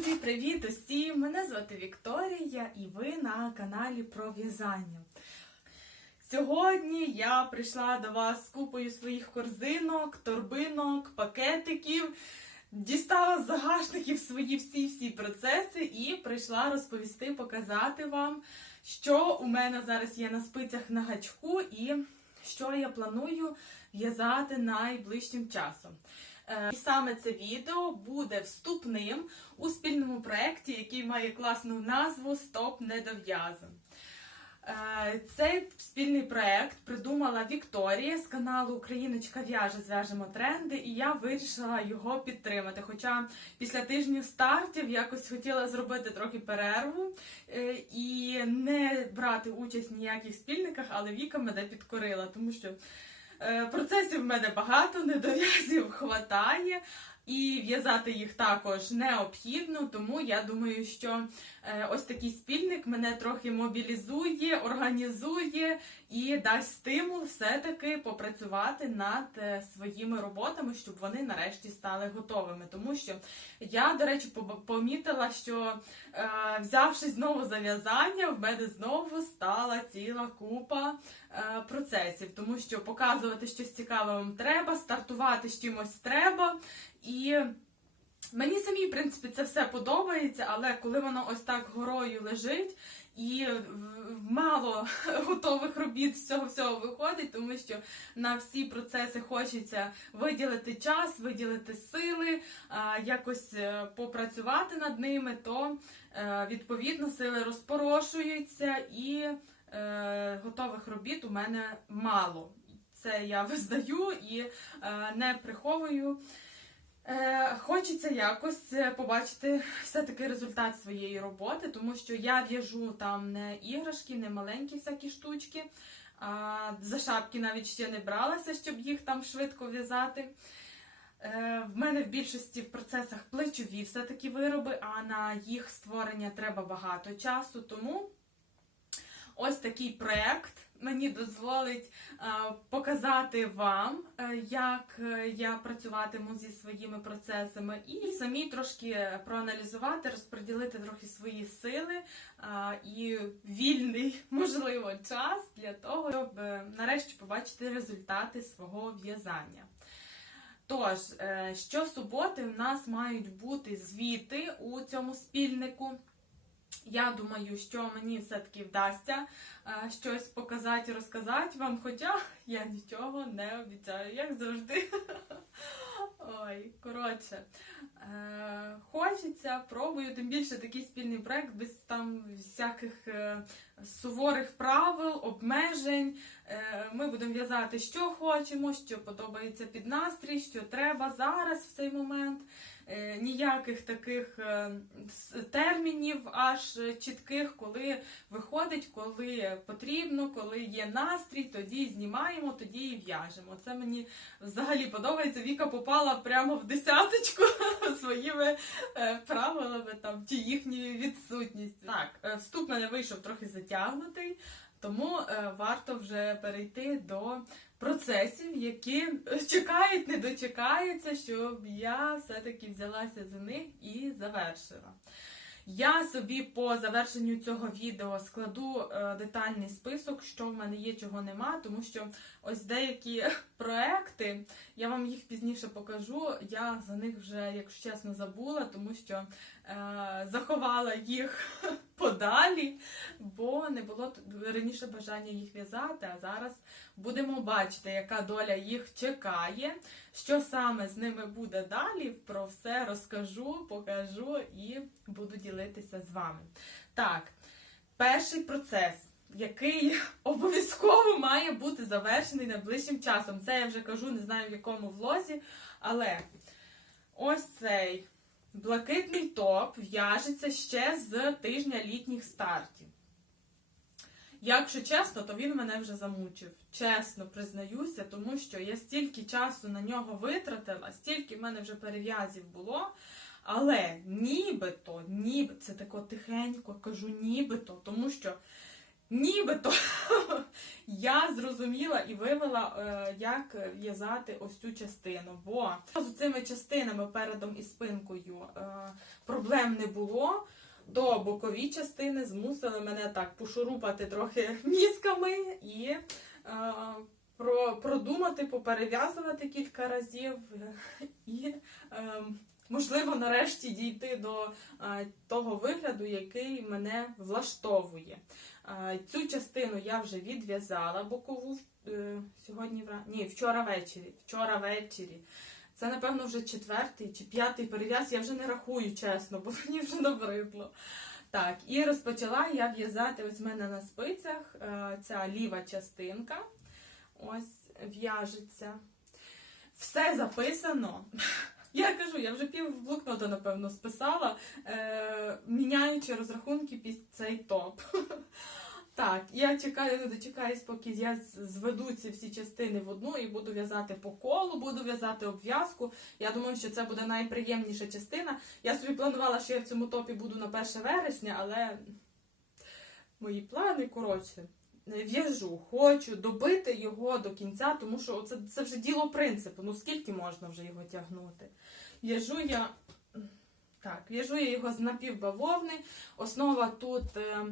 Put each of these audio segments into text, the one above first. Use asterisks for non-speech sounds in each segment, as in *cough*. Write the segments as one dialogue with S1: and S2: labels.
S1: Друзі, привіт усім! Мене звати Вікторія і ви на каналі про в'язання. Сьогодні я прийшла до вас з купою своїх корзинок, торбинок, пакетиків, дістала з загашників свої всі-всі процеси і прийшла розповісти, показати вам, що у мене зараз є на спицях на гачку і що я планую в'язати найближчим часом. Е, І саме це відео буде вступним у спільному проєкті, який має класну назву Стоп недов'язан. Е, Цей спільний проєкт придумала Вікторія з каналу Україночка в'яже зв'яжемо тренди, і я вирішила його підтримати. Хоча після тижнів стартів якось хотіла зробити трохи перерву е, і не брати участь в ніяких спільниках, але Віка мене підкорила, тому що Процесів в мене багато, недов'язів хватає, і в'язати їх також необхідно, тому я думаю, що е, ось такий спільник мене трохи мобілізує, організує і дасть стимул все-таки попрацювати над е, своїми роботами, щоб вони нарешті стали готовими. Тому що я, до речі, помітила, що е, взявшись знову за в'язання, в мене знову стала ціла купа е, процесів, тому що показувати щось цікаве вам треба, стартувати з чимось треба. І мені самій, в принципі, це все подобається, але коли воно ось так горою лежить. І мало *laughs* готових робіт з цього всього виходить, тому що на всі процеси хочеться виділити час, виділити сили, якось е, попрацювати над ними, то е, відповідно сили розпорошуються і е, готових робіт у мене мало. Це я *laughs* визнаю і не приховую. Е, Хочеться якось е, побачити все-таки результат своєї роботи, тому що я в'яжу там не іграшки, не маленькі всякі штучки. За шапки навіть ще не бралася, щоб їх там швидко в'язати. Е, В мене в більшості в процесах плечові все-таки вироби, а на їх створення треба багато часу. Тому ось такий проєкт мені дозволить е, показати вам, е, як е, я працюватиму зі своїми процесами, і самі трошки проаналізувати, розподілити трохи свої сили і вільний, *laughs* можливо, час для того, щоб нарешті побачити результати свого в'язання. Тож, щосуботи в нас мають бути звіти у цьому спільнику. Я думаю, що мені все-таки вдасться е, щось показати, розказати вам, хоча *laughs* я нічого не обіцяю, як завжди. *laughs* Ой, коротше, е, хочеться, пробую, тим більше такий спільний проект без там всяких е, суворих правил, обмежень. Ми будемо в'язати, що хочемо, що подобається під настрій, що треба зараз в цей момент. Е, ніяких таких е, термінів аж чітких, коли виходить, коли потрібно, коли є настрій, тоді знімаємо, тоді і в'яжемо. Це мені взагалі подобається. Віка попала прямо в десяточку *laughs* своїми е, правилами там чи їхньою відсутністю. Так, вступ мене вийшов трохи затягнутий. Тому е, варто вже перейти до процесів, які чекають, не дочекаються, щоб я все-таки взялася за них і завершила. Я собі по завершенню цього відео складу е, детальний список, що в мене є, чого нема, тому що ось деякі *laughs* проекти, я вам їх пізніше покажу. Я за них вже, якщо чесно, забула, тому що заховала їх *laughs* подалі, бо не було раніше бажання їх в'язати, а зараз будемо бачити, яка доля їх чекає, що саме з ними буде далі. Про все розкажу, покажу і буду ділитися з вами. Так, перший процес. Який *laughs* обов'язково має бути завершений найближчим часом. Це я вже кажу, не знаю в якому влозі, але ось цей блакитний топ в'яжеться ще з тижня літніх стартів. Якщо чесно, то він мене вже замучив. Чесно признаюся, тому що я стільки часу на нього витратила, стільки в мене вже перев'язів було. Але нібито, ніби це тако тихенько кажу, нібито, тому що нібито *laughs* я зрозуміла і вивела, е, як в'язати ось цю частину. Бо з цими частинами передом і спинкою е, проблем не було. То бокові частини змусили мене так пошурупати трохи *laughs* мізками і е, про, продумати, поперев'язувати кілька разів *laughs* і, е, можливо, нарешті дійти до е, того вигляду, який мене влаштовує. Е, Цю частину я вже відв'язала бокову е, сьогодні. Ні, вчора ввечері. Вчора ввечері. Це, напевно, вже четвертий чи п'ятий перев'яз, я вже не рахую, чесно, бо *laughs* мені вже набридло. Так, і розпочала я в'язати ось в мене на спицях ця ліва частинка. Ось в'яжеться. Все записано. Я кажу, я вже пів блокнота, напевно, списала, е, міняючи розрахунки під цей топ. *laughs* Так, я чекаю, не дочекаюсь, поки я зведу ці всі частини в одну і буду в'язати по колу, буду в'язати обв'язку. Я думаю, що це буде найприємніша частина. Я собі планувала, що я в цьому топі буду на 1 вересня, але мої плани, коротше, в'яжу. Хочу добити його до кінця, тому що це, це вже діло принципу. Ну скільки можна вже його тягнути? В'яжу я. Так, в'яжу я його з напівбавовни. Основа тут е,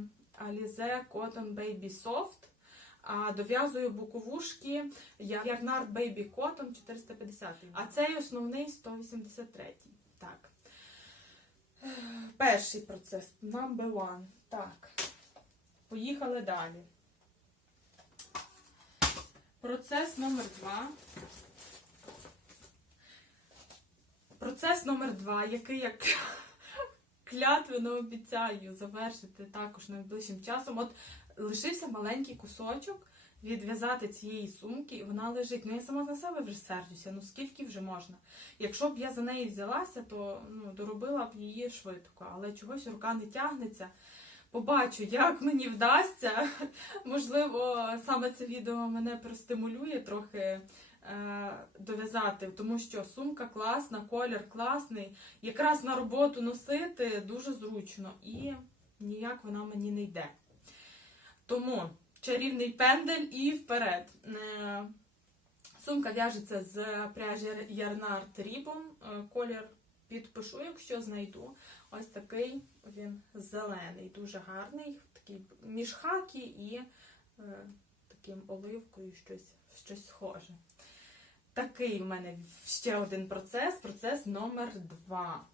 S1: Alize Cotton Baby Soft. А дов'язую боковушки я- Yarnard Baby Cotton 450. А цей основний 183. Так. Е, Перший процес. Number one. Так. Поїхали далі. Процес номер два. Процес номер два, який я *laughs* клятвено обіцяю завершити також найближчим часом. От лишився маленький кусочок відв'язати цієї сумки, і вона лежить. Ну я сама на себе вже сердюся. Ну скільки вже можна? Якщо б я за неї взялася, то ну, доробила б її швидко, але чогось рука не тягнеться. Побачу, як мені вдасться. Можливо, саме це відео мене простимулює трохи е, дов'язати, тому що сумка класна, колір класний. Якраз на роботу носити дуже зручно і ніяк вона мені не йде. Тому чарівний пендель і вперед. Е, Сумка в'яжеться з пряжі Yarnard Ribbon. Е, Колір підпишу, якщо знайду. Ось такий він зелений, дуже гарний, такий між хакі і е, таким оливкою щось, щось схоже. Такий в мене ще один процес, процес номер два.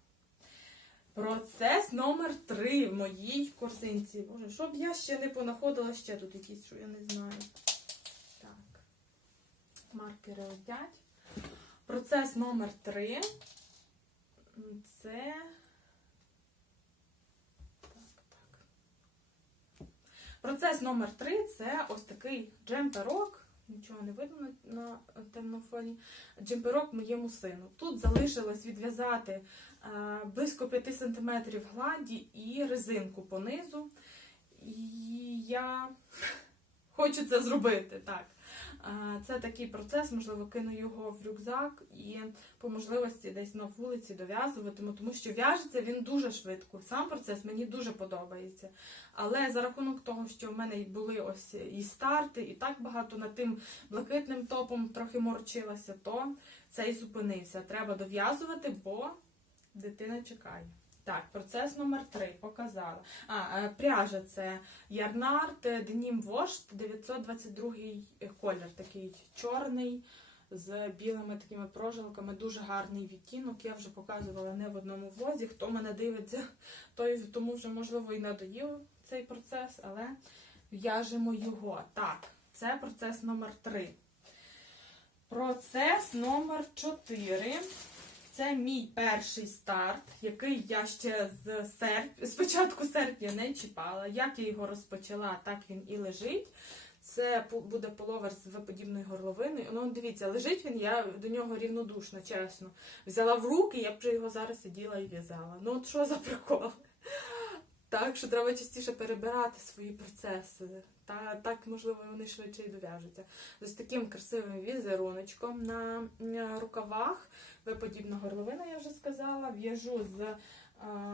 S1: Процес номер три в моїй корзинці. Боже, щоб я ще не понаходила ще тут якісь, що я не знаю. Так. Маркери летять. Процес номер три. Це. Процес номер три це ось такий джемперок. Нічого не видно на, на темному фоні. Джемперок моєму сину. Тут залишилось відв'язати е, близько 5 см гладі і резинку понизу. І я *laughs* хочу це зробити. так. Це такий процес, можливо, кину його в рюкзак і по можливості десь на вулиці дов'язуватиму, тому що в'яжеться він дуже швидко. Сам процес мені дуже подобається. Але за рахунок того, що в мене були ось і старти, і так багато над тим блакитним топом трохи морочилася, то це і зупинився. Треба дов'язувати, бо дитина чекає. Так, процес номер три показала. А, е, пряжа це Ярнард Денім Вошт 922 колір, такий чорний з білими такими прожилками. Дуже гарний відтінок. Я вже показувала не в одному влозі. Хто мене дивиться, той тому вже можливо і надоїв цей процес, але в'яжемо його. Так, це процес номер три. Процес номер 4. Це мій перший старт, який я ще з серп... з початку серпня не чіпала. Як я його розпочала, так він і лежить. Це буде половер з V-подібною горловиною. Ну, дивіться, лежить він, я до нього рівнодушна, чесно. Взяла в руки, я б вже його зараз сиділа і в'язала. Ну, от що за прикол? Так, що треба частіше перебирати свої процеси. Та так, можливо, вони швидше і дов'яжуться. З таким красивим візеруночком на рукавах. V-подібна горловина, я вже сказала. В'яжу з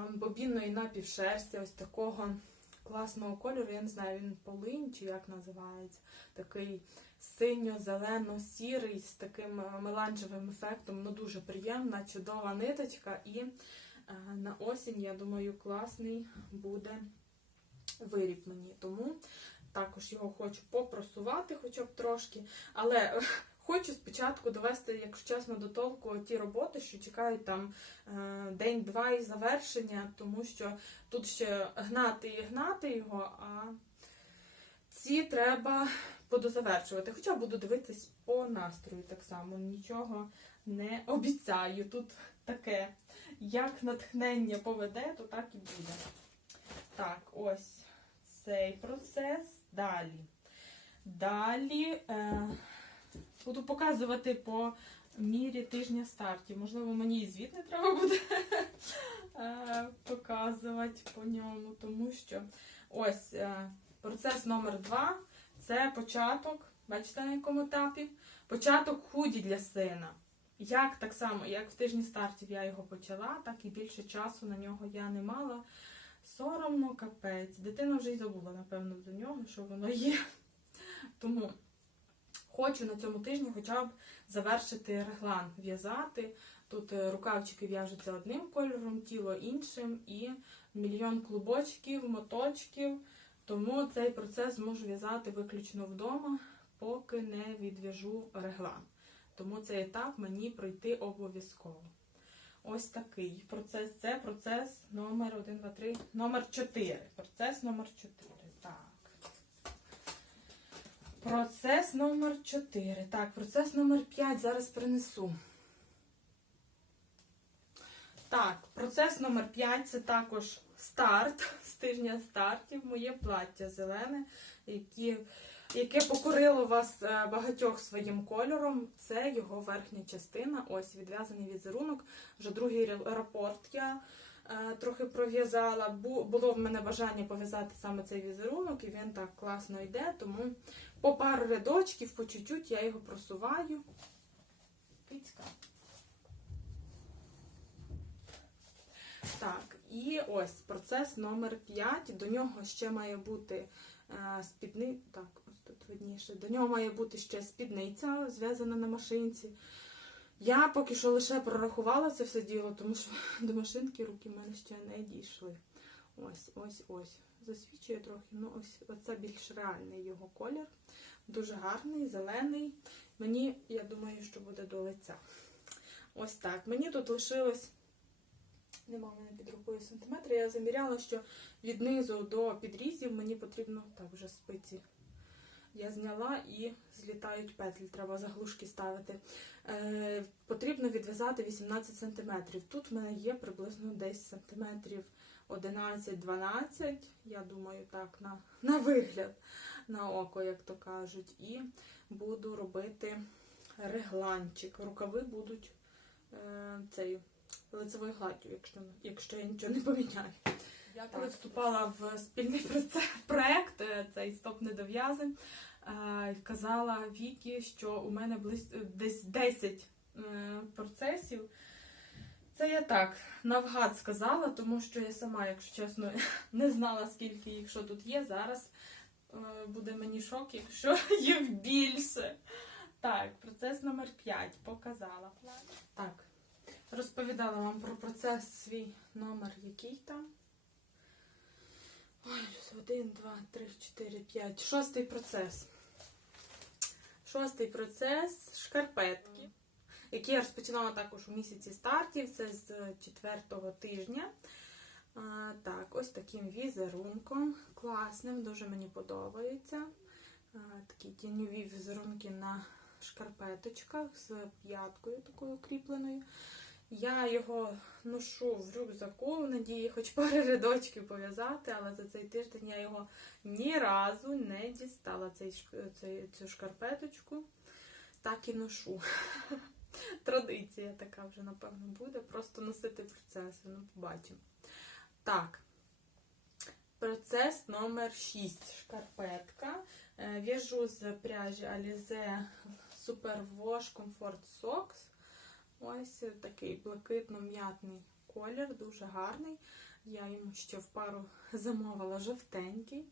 S1: бобінної напівшерсті, ось такого класного кольору, я не знаю, він полинь чи як називається. Такий синьо-зелено-сірий з таким меланжевим ефектом. Ну дуже приємна, чудова ниточка. І на осінь, я думаю, класний буде виріб мені. Тому також його хочу попросувати, хоча б трошки. Але *laughs* хочу спочатку довести, якщо чесно, до толку ті роботи, що чекають там е, день-два і завершення, тому що тут ще гнати і гнати його, а ці треба подозавершувати. Хоча буду дивитись по настрою так само. Нічого не обіцяю. Тут таке, як натхнення поведе, то так і буде. Так, ось цей процес. Далі. Далі е, буду показувати по мірі тижня стартів. Можливо, мені і звіт не треба буде е, показувати по ньому, тому що ось е, процес номер два це початок. Бачите, на якому етапі? Початок худі для сина. Як так само, як в тижні стартів я його почала, так і більше часу на нього я не мала. Соромно, капець. Дитина вже й забула, напевно, до нього, що воно є. Тому хочу на цьому тижні хоча б завершити реглан в'язати. Тут е, рукавчики в'яжуться одним кольором, тіло іншим, і мільйон клубочків, моточків. Тому цей процес зможу в'язати виключно вдома, поки не відв'яжу реглан. Тому цей етап мені пройти обов'язково. Ось такий процес. Це процес номер 1, 2, 3, номер 4. Процес номер 4. Так. Процес номер 4. Так, процес номер 5 зараз принесу. Так, процес номер 5 це також старт з тижня стартів. Моє плаття зелене, які, яке покорило вас е, багатьох своїм кольором. Це його верхня частина. Ось відв'язаний візерунок. Вже другий рапорт я е, трохи пров'язала. Бу- Було в мене бажання пов'язати саме цей візерунок, і він так класно йде. Тому по пару рядочків, по чуть-чуть я його просуваю. Кицька. Так, і ось процес номер 5. До нього ще має бути е, спідни... Так, видніше. До нього має бути ще спідниця, зв'язана на машинці. Я поки що лише прорахувала це все діло, тому що *laughs* до машинки руки в мене ще не дійшли. Ось, ось, ось. Засвічує трохи. Ну, ось оце більш реальний його колір. Дуже гарний, зелений. Мені, я думаю, що буде до лиця. Ось так. Мені тут лишилось. Нема в мене під рукою сантиметри. Я заміряла, що від низу до підрізів мені потрібно так вже спиці. Я зняла і злітають петлі, треба заглушки ставити. Е, потрібно відв'язати 18 см. Тут в мене є приблизно десь сантиметрів 11-12, я думаю, так, на, на вигляд, на око, як то кажуть. І буду робити регланчик. Рукави будуть е, цею лицевою гладдю, якщо, якщо я нічого не поміняю. Я коли вступала в спільний *laughs* проект, е, цей стоп недов'язань, е, казала Вікі, що у мене близь, десь 10 е, процесів. Це я так навгад сказала, тому що я сама, якщо чесно, *laughs* не знала, скільки їх що тут є. Зараз е, буде мені шок, якщо *laughs* їх більше. Так, процес номер 5 показала. Так, розповідала вам про процес свій номер, який там. Один, два, три, чотири, п'ять. Шостий процес. Шостий процес шкарпетки, які я розпочинала також у місяці стартів. Це з четвертого тижня. А, так, ось таким візерунком. Класним, дуже мені подобається. А, такі тіньові візерунки на шкарпеточках з п'яткою такою кріпленою. Я його ношу в рюкзаку, в надії хоч пару рядочків пов'язати, але за цей тиждень я його ні разу не дістала цей, цей, цю шкарпеточку. Так і ношу. *laughs* Традиція така вже, напевно, буде. Просто носити процеси, ну побачимо. Так. Процес номер 6. Шкарпетка. Е, В'яжу з пряжі Alize Superwash Comfort Socks. Ось такий блакитно-м'ятний колір, дуже гарний. Я йому ще в пару *laughs* замовила жовтенький.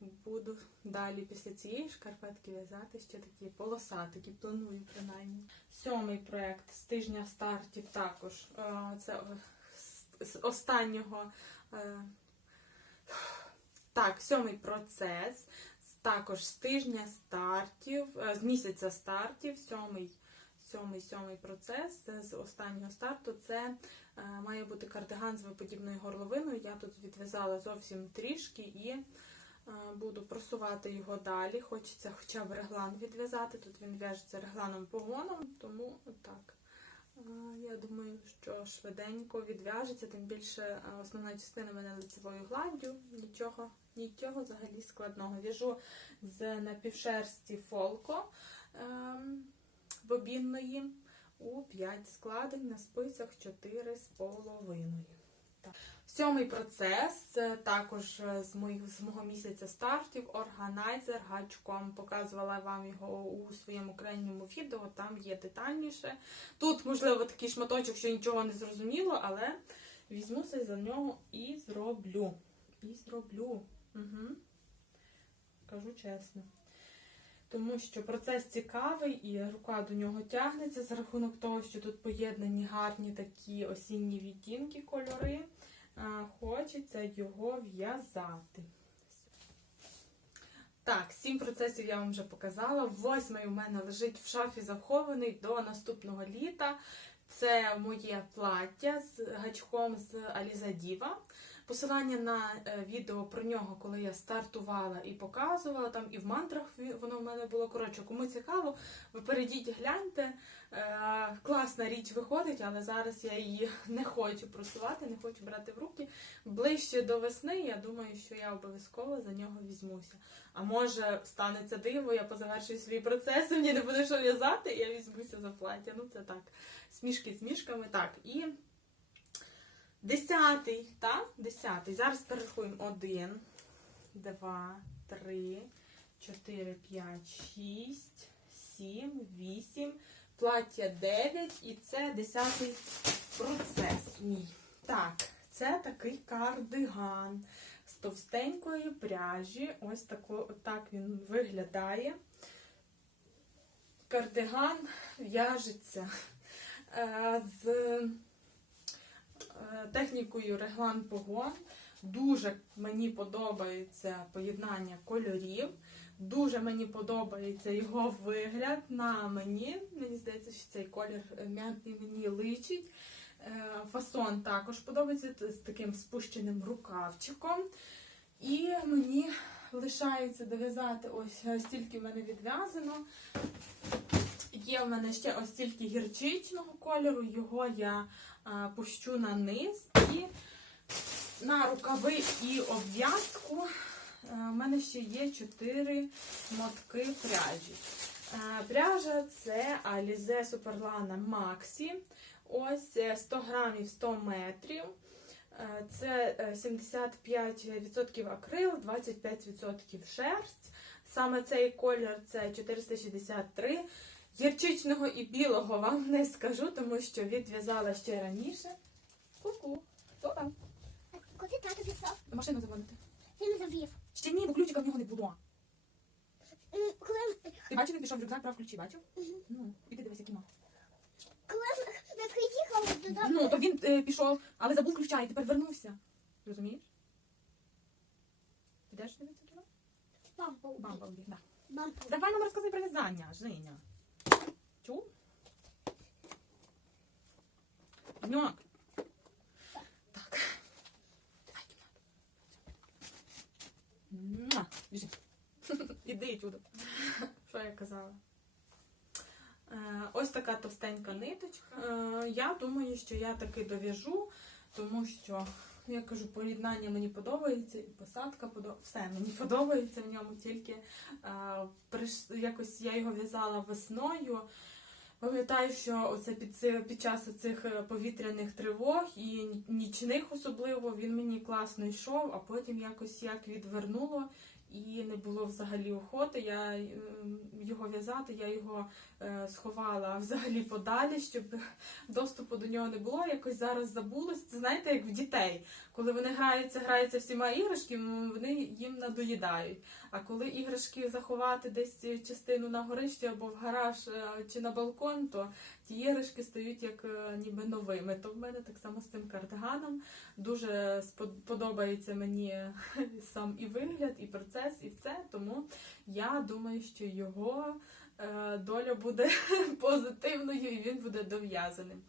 S1: Буду далі після цієї шкарпетки в'язати ще такі полосатики, планую принаймні. Сьомий проєкт з тижня стартів також. Е, Це е, з- останнього. е, *sighs* Так, сьомий процес. Також з тижня стартів, е, з місяця стартів, сьомий, сьомий, сьомий процес з останнього старту. Це е, має бути кардиган з виподібною горловиною. Я тут відв'язала зовсім трішки і е, буду просувати його далі. Хочеться хоча б реглан відв'язати. Тут він в'яжеться регланом погоном, тому так. Е, Я думаю, що швиденько відв'яжеться, тим більше основна частина мене лицевою гладдю. Нічого, нічого взагалі складного. В'яжу з напівшерсті фолко ем, бобінної у 5 складень на спицях 4 з половиною. Сьомий процес е, також е, з, моїх, з мого місяця стартів органайзер гачком. Показувала вам його у своєму крайньому відео, там є детальніше. Тут, можливо, такий шматочок, що нічого не зрозуміло, але візьмуся за нього і зроблю. І зроблю. Угу. Кажу чесно. Тому що процес цікавий і рука до нього тягнеться за рахунок того, що тут поєднані гарні такі осінні відтінки, кольори. Хочеться його в'язати. Так, сім процесів я вам вже показала. Восьмий у мене лежить в шафі захований до наступного літа. Це моє плаття з гачком з Аліза Діва. Посилання на е, відео про нього, коли я стартувала і показувала, там і в мантрах воно в мене було. Коротше, кому цікаво, ви перейдіть, гляньте. Е, класна річ виходить, але зараз я її *laughs* не хочу просувати, не хочу брати в руки. Ближче до весни, я думаю, що я обов'язково за нього візьмуся. А може станеться диво, я позавершую свій процес, *laughs* мені не буде що в'язати, і я візьмуся за плаття. Ну це так. Смішки з мішками. Так, і десятий, так? Десятий. Зараз перерахуємо. Один, два, три, чотири, п'ять, шість, сім, вісім, плаття дев'ять, і це десятий процес мій. Так, це такий кардиган з товстенької пряжі. Ось тако, так він виглядає. Кардиган в'яжеться е, з технікою реглан погон. Дуже мені подобається поєднання кольорів. Дуже мені подобається його вигляд на мені. Мені здається, що цей колір м'ятний мені личить. Е, Фасон також подобається з таким спущеним рукавчиком. І мені лишається дов'язати ось е, стільки в мене відв'язано. Є в мене ще ось стільки гірчичного кольору, його я пущу на низ і на рукави і обв'язку. е, У мене ще є 4 мотки пряжі. Е, Пряжа це Alize Superlana Maxi. Ось е, 100 грамів 100 метрів. Е, Це е, 75% акрил, 25% шерсть. Саме цей колір це 463. Гірчичного і білого вам не скажу, тому що відв'язала ще раніше. Ку-ку. Хто там?
S2: Куди тато писав?
S1: Машину заводити.
S2: Він завів.
S1: Ще ні, бо ключика в нього не було.
S2: М, Коли,
S1: Ти бачив, він пішов в рюкзак, брав ключі, бачив?
S2: Мгм.
S1: Ну, іди дивись, які мав.
S2: коли ми приїхали додому,
S1: Ну, то він е, пішов, але забув ключа і тепер вернувся. Розумієш? Підеш дивитися кіно? Бамблбі, да.
S2: Бампл.
S1: Давай нам розказуй про в'язання, Женя. Чув? Ньок. Так. Давай кімнату. Біжи. *laughs* Іди чудо. Що я казала? Е, Ось така товстенька ниточка. Е, Я думаю, що я таки дов'яжу, тому що, я кажу, поєднання мені подобається, і посадка подобається. Все мені *laughs* подобається в ньому, тільки е, якось я його в'язала весною. Пам'ятаю, що оце під, це під час цих повітряних тривог і нічних особливо він мені класно йшов, а потім якось як відвернуло. І не було взагалі охоти. Я ем, його в'язати, я його е, сховала взагалі подалі, щоб доступу до нього не було. Якось зараз забулось. Це знаєте, як в дітей. Коли вони граються, граються всіма іграшками, вони їм надоїдають. А коли іграшки заховати десь частину на горище або в гараж е, чи на балкон, то ті іграшки стають як е, ніби новими. То в мене так само з цим кардиганом. Дуже подобається мені *laughs* сам і вигляд, і процес, і все. Тому я думаю, що його е, доля буде *laughs* позитивною і він буде дов'язаним.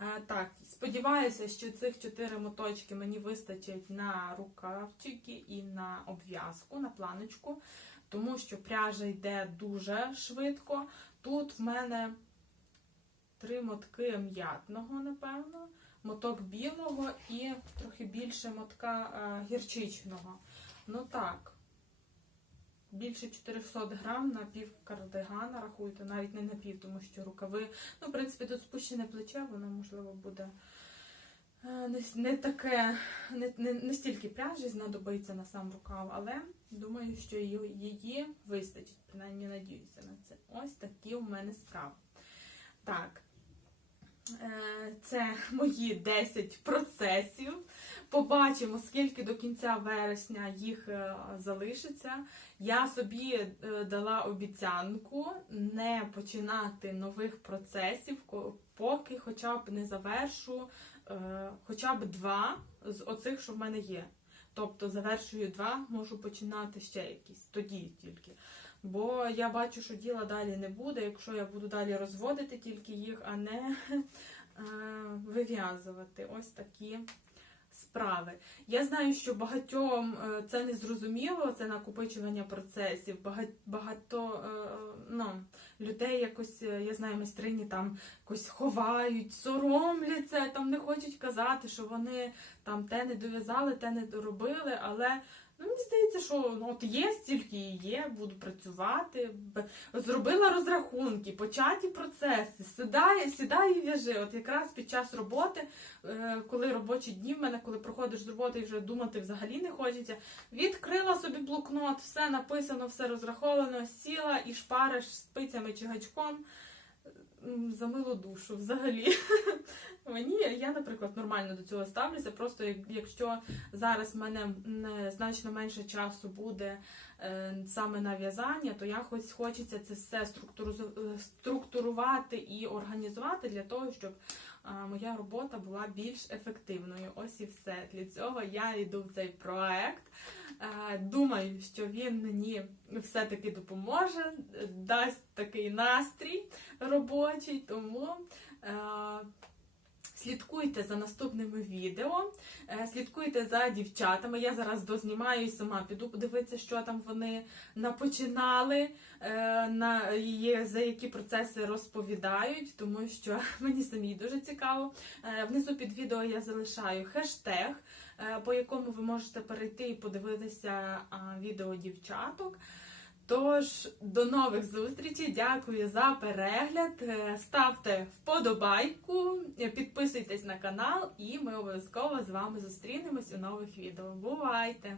S1: Е, так, сподіваюся, що цих чотири моточки мені вистачить на рукавчики і на обв'язку, на планочку, тому що пряжа йде дуже швидко. Тут в мене три мотки м'ятного, напевно, моток білого і трохи більше мотка е, гірчичного. Ну так. Більше 400 грам на пів кардигана, рахуйте, навіть не на пів, тому що рукави. Ну, в принципі, тут спущене плече, воно можливо буде е, не, не таке, не, не, не стільки пряжі знадобиться на сам рукав, але думаю, що її, її вистачить. Принаймні надіюся на це. Ось такі у мене справи. Так. Е, Це мої 10 процесів. Побачимо, скільки до кінця вересня їх е, залишиться. Я собі е, дала обіцянку не починати нових процесів, поки хоча б не завершу хоча б два з оцих, що в мене є. Тобто завершую два, можу починати ще якісь, тоді тільки. Бо я бачу, що діла далі не буде, якщо я буду далі розводити тільки їх, а не е, вив'язувати. Ось такі справи. Я знаю, що багатьом е, це не зрозуміло, це накопичування процесів. Бага- Багато е, ну, людей якось, я знаю, майстрині там якось ховають, соромляться, там не хочуть казати, що вони там те не дов'язали, те не доробили, але. Ну, мені здається, що ну, от є стільки і є, буду працювати. Зробила розрахунки, початі процеси, сідає, сідає і в'яжи. От якраз під час роботи, е, коли робочі дні в мене, коли проходиш з роботи і вже думати взагалі не хочеться, відкрила собі блокнот, все написано, все розраховано, сіла і шпариш спицями чи гачком. За милу душу взагалі. *laughs* Мені, я, наприклад, нормально до цього ставлюся. Просто якщо зараз в мене значно менше часу буде е, саме на в'язання, то я хоч хочеться це все е, структурувати і організувати для того, щоб моя робота була більш ефективною. Ось і все. Для цього я йду в цей проект. Думаю, що він мені все-таки допоможе, дасть такий настрій робочий, тому. е, Слідкуйте за наступними відео, е, слідкуйте за дівчатами. Я зараз дознімаю і сама піду подивитися, що там вони напочинали, е, на за які процеси розповідають, тому що *laughs* мені самій дуже цікаво. Внизу під відео я залишаю хештег, по якому ви можете перейти і подивитися відео дівчаток. Тож, до нових зустрічей. Дякую за перегляд. Е, Ставте вподобайку, е, підписуйтесь на канал, і ми обов'язково з вами зустрінемось у нових відео. Бувайте!